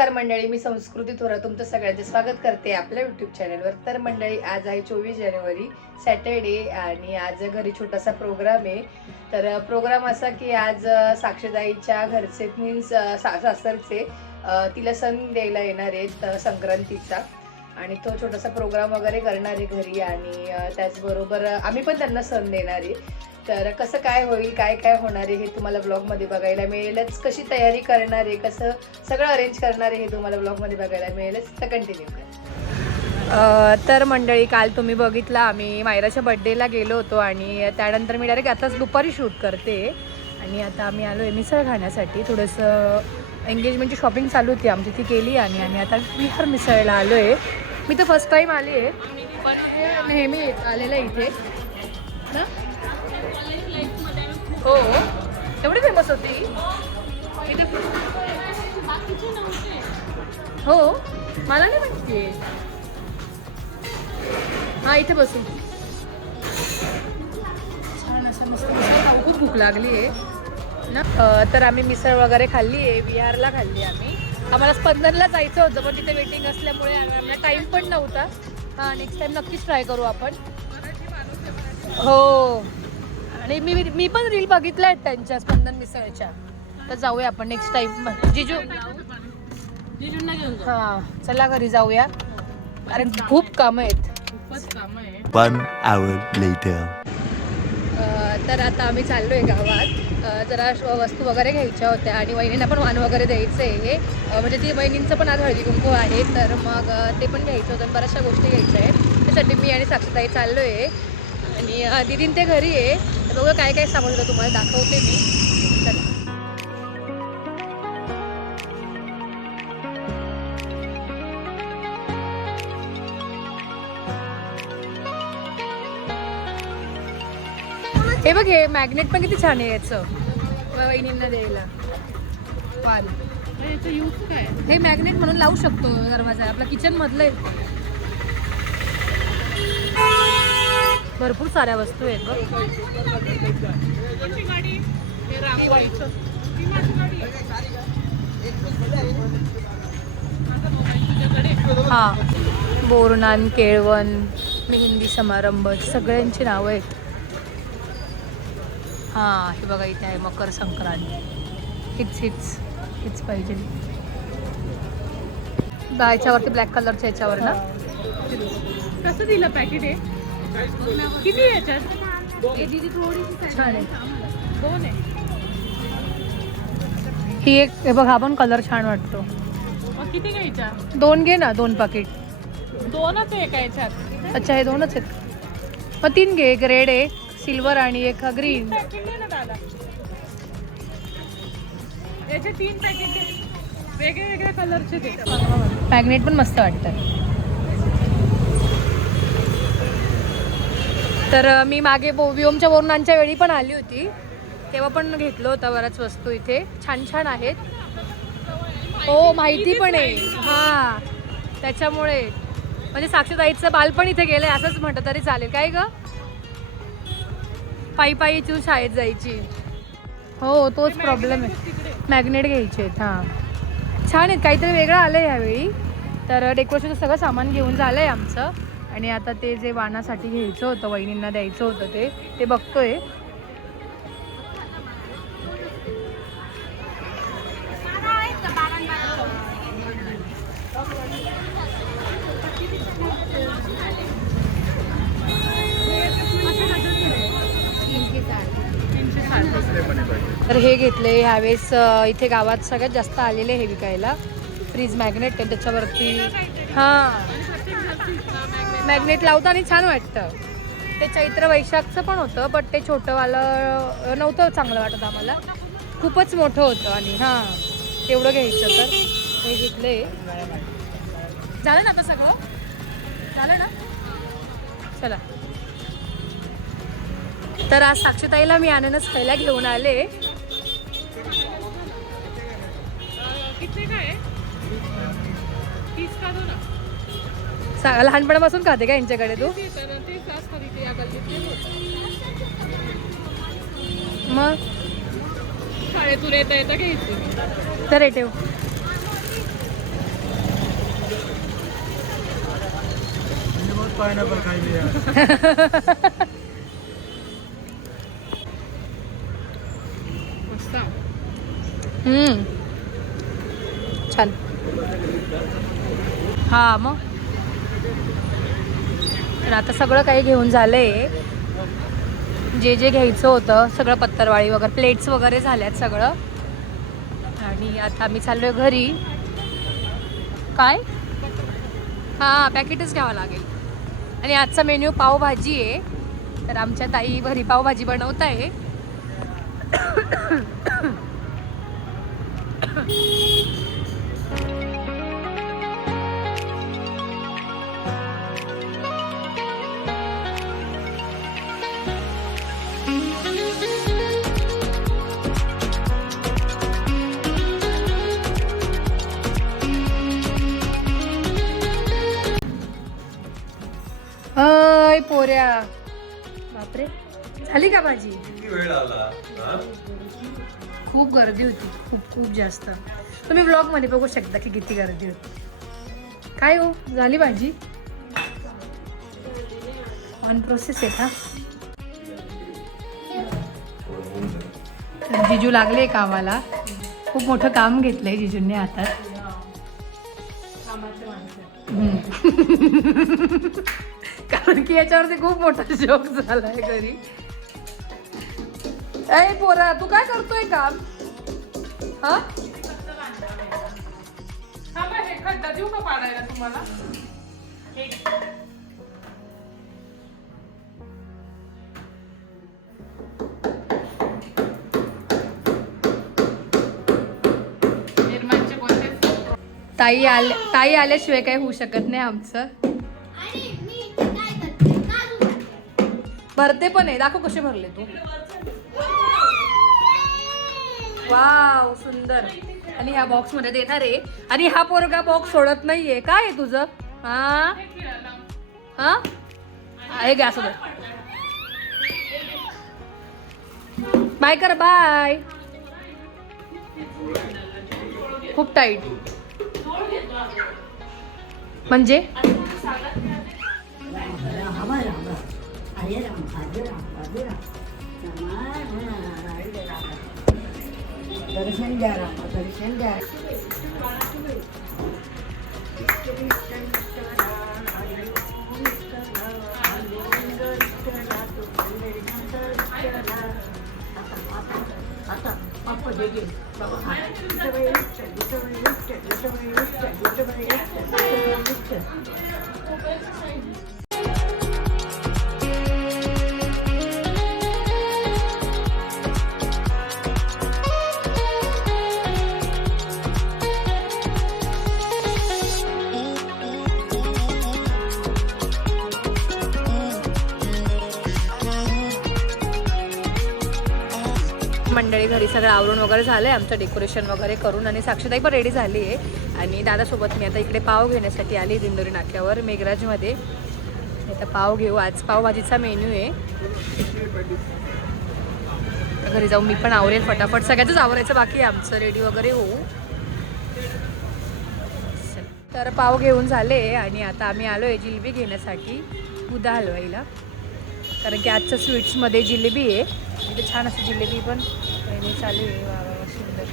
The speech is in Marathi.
तर मंडळी, मी संस्कृती थोरात तुमचं सगळ्यांचे स्वागत करते आपल्या यूट्यूब चॅनलवर. तर मंडळी, आज आहे 24 जानेवारी सॅटर्डे आणि आज घरी छोटासा प्रोग्राम आहे. तर प्रोग्राम असा की आज साक्षीताईच्या घरचे मीन्स सासरचे तिला सण द्यायला येणार आहेत संक्रांतीचा, आणि तो छोटासा प्रोग्राम वगैरे करणार आहे घरी, आणि त्याचबरोबर आम्ही पण त्यांना सण देणार आहे. तर कसं काय होईल, काय काय होणार आहे हे तुम्हाला ब्लॉगमध्ये बघायला मिळेलच. कशी तयारी करणार आहे, कसं सगळं अरेंज करणार आहे हे तुम्हाला ब्लॉगमध्ये बघायला मिळेलच. तर कंटिन्यू करा. तर मंडळी, काल तुम्ही बघितलं आम्ही मायराच्या बड्डेला गेलो होतो, आणि त्यानंतर मी डायरेक्ट आताच दुपारी शूट करते. आणि आता आम्ही आलो आहे मिसळ खाण्यासाठी. थोडंसं एंगेजमेंटची शॉपिंग चालू होती आमची, ती केली आणि आम्ही आता विहार मिसळला आलो आहे. मी तर फर्स्ट टाईम आली आहे, पण नेहमी आलेलं आहे इथे ना. हो, एवढी फेमस होती इथे. हो, मला नाही माहिती आहे. हा, इथे बसू. छान असं मस्त मिसळ, खूप भूक लागली आहे ना. तर आम्ही मिसळ वगैरे खाल्ली आहे, विहारला खाल्ली आम्ही. आम्हाला स्पंदनला जायचं होतं, पण तिथे वेटिंग असल्यामुळे आम्हाला टाईम पण नव्हता. हां, नेक्स्ट टाईम नक्कीच ट्राय करू आपण. हो, आणि मी पण रील बघितल्या आहेत त्यांच्या स्पंदन मिसळच्या. तर जाऊया आपण नेक्स्ट टाइम. जिजूंना घेऊन हां, चला घरी जाऊया, कारण खूप कामं आहेत. One hour later. तर आता आम्ही चाललो आहे गावात. जरा वस्तू वगैरे घ्यायच्या होत्या, आणि वहिनींना पण वाण वगैरे द्यायचं आहे. म्हणजे ती वहिनींचं पण आज हळदी कुंकू आहे, तर मग ते पण घ्यायचं होतं आणि बऱ्याचशा गोष्टी घ्यायच्या आहेत. त्यासाठी मी आणि साक्षीताई चाललो आहे, आणि दीदीन ते घरी आहे. तर बघा काय काय सामान होतं, तुम्हाला दाखवते मी. चला. हे बघ, हे मॅग्नेट पण किती छान आहे याचं, वहिनींना द्यायला. वाल याचं यूज काय? हे मॅग्नेट म्हणून लावू शकतो दरवाजा, आपला किचन मधलं आहे. भरपूर साऱ्या वस्तू आहेत बघ. हा, बोरनान, केळवण, मेहंदी समारंभ, सगळ्यांची नावं आहेत. हां, हे बघा इथे आहे मकर संक्रांत. हीच पाहिजे. याच्यावरती ब्लॅक कलरच्या याच्यावर ना. कसं दिलं पॅकेट आहे? किती याच्यात? छान आहे. 2 आहे. ही एक, हे बघ, हा पण कलर छान वाटतो. मग किती घ्यायच्या? 2 घे ना, 2 पाकिट. 2च आहे का याच्यात? अच्छा, हे 2च आहेत. मग 3 घे, एक रेड आहे, सिल्वर आणि एक ग्रीन. पॅकेट दे ना दादा. याचे 3 पॅकेट दे, वेगळे वेगळ्या कलरचे दे. मॅग्नेट पण मस्त वाटतं. तर मी मागे व्योमच्या बोरनांच्या वेळी पण आली होती, तेव्हा पण घेतलं होतं बऱ्याच वस्तू. इथे छान छान आहेत. हो, माहिती पण आहे. हां, त्याच्यामुळे म्हणजे साक्षीताईचं बालपण इथे गेलंय असंच म्हटलं तरी चालेल. काय ग, पायी इथून शाळेत जायची. हो, तोच प्रॉब्लेम आहे. मॅग्नेट घ्यायचे आहेत. हां, छान आहेत, काहीतरी वेगळं आलं आहे ह्यावेळी. तर डेकोरेशनचं सगळं सामान घेऊन झालं आहे आमचं, आणि आता ते जे वाणासाठी घ्यायचं होतं, वहिनींना द्यायचं होतं, ते बघतोय. तर हे घेतले ह्यावेळेस. इथे गावात सगळ्यात जास्त आलेले हे विकायला. फ्रीज मॅग्नेट आहे त्याच्यावरती. हां, मॅग्नेट लावताना छान वाटतं. ते चैत्र वैशाखचं पण होतं, बट ते छोटंवालं नव्हतं चांगलं वाटत आम्हाला, खूपच मोठं होतं. आणि हां, तेवढं घ्यायचं. तर हे घेतले. झालं ना आता सगळं? झालं ना. चला. तर आज साक्षीताईला मी अननस खायला घेऊन आले. किती काय? 30 का 2? लहानपणापासून खाते का यांच्याकडे तू? मग शाळेतून येता येता घ्यायची. तर ठेव. पाइनएप्पल खाई लिया। छान. हा मग तर आता सगळं काही घेऊन झालंय. जे जे घ्यायचं होतं सगळं, पत्तरवाळी वगैरे, प्लेट्स वगैरे झाल्यात सगळं. आणि आता आम्ही चाललोय घरी. काय? हां, पॅकेटच घ्यावं लागेल. आणि आजचा मेन्यू पावभाजी आहे. तर आमच्या ताई घरी पावभाजी बनवत आहे. अय पोऱ्या, बापरे, झाली का भाजी? खूप गर्दी होती, खूप खूप जास्त. तुम्ही व्लॉग मध्ये बघू शकता की किती गर्दी होती. काय हो, झाली भाजी? ऑन प्रोसेस आहे का? तर जिजू लागले कामाला. खूप मोठं काम घेतलंय जिजूंनी हातात. कारण की याच्यावरती खूप मोठा जोक झालाय घरी. ए पोरा, तू काय करतोय काम? हा, खड्डा देऊ का पाडायला तुम्हाला? ताई आल्याशिवाय काही होऊ शकत नाही आमचं. भरते पण आहे, दाखव कसे भरले तू. वाव, सुंदर. आणि ह्या बॉक्स मध्ये देणार आहे. आणि हा पोरगा बॉक्स सोडत नाहीये. काय आहे तुझं? हा हा, आहे गॅस वर. बाय कर, बाय. खूप टाईट म्हणजे दर्शन द्या, दर्शन द्या. आता पप्पा दे गे मंडळी घरी सगळं आवरून वगैरे झालं आहे आमचं, डेकोरेशन वगैरे करून. आणि साक्षीताई पण रेडी झाली आहे. आणि दादासोबत मी आता इकडे पाव घेण्यासाठी आली दिंडोरी नाक्यावर मेघराजमध्ये. आता पाव घेऊ. आज पावभाजीचा मेन्यू आहे. घरी जाऊन मी पण आवरेल फटाफट. सगळ्याचंच आवरायचं बाकी आहे आमचं, रेडी वगैरे होऊ. तर पाव घेऊन झाले आणि आता आम्ही आलो आहे जिलेबी घेण्यासाठी उदा हलवाईला. कारण की आजचं स्वीट्समध्ये जिलेबी आहे. इथे छान अशी जिलेबी पण चालू आहे. वा वा, सुंदर.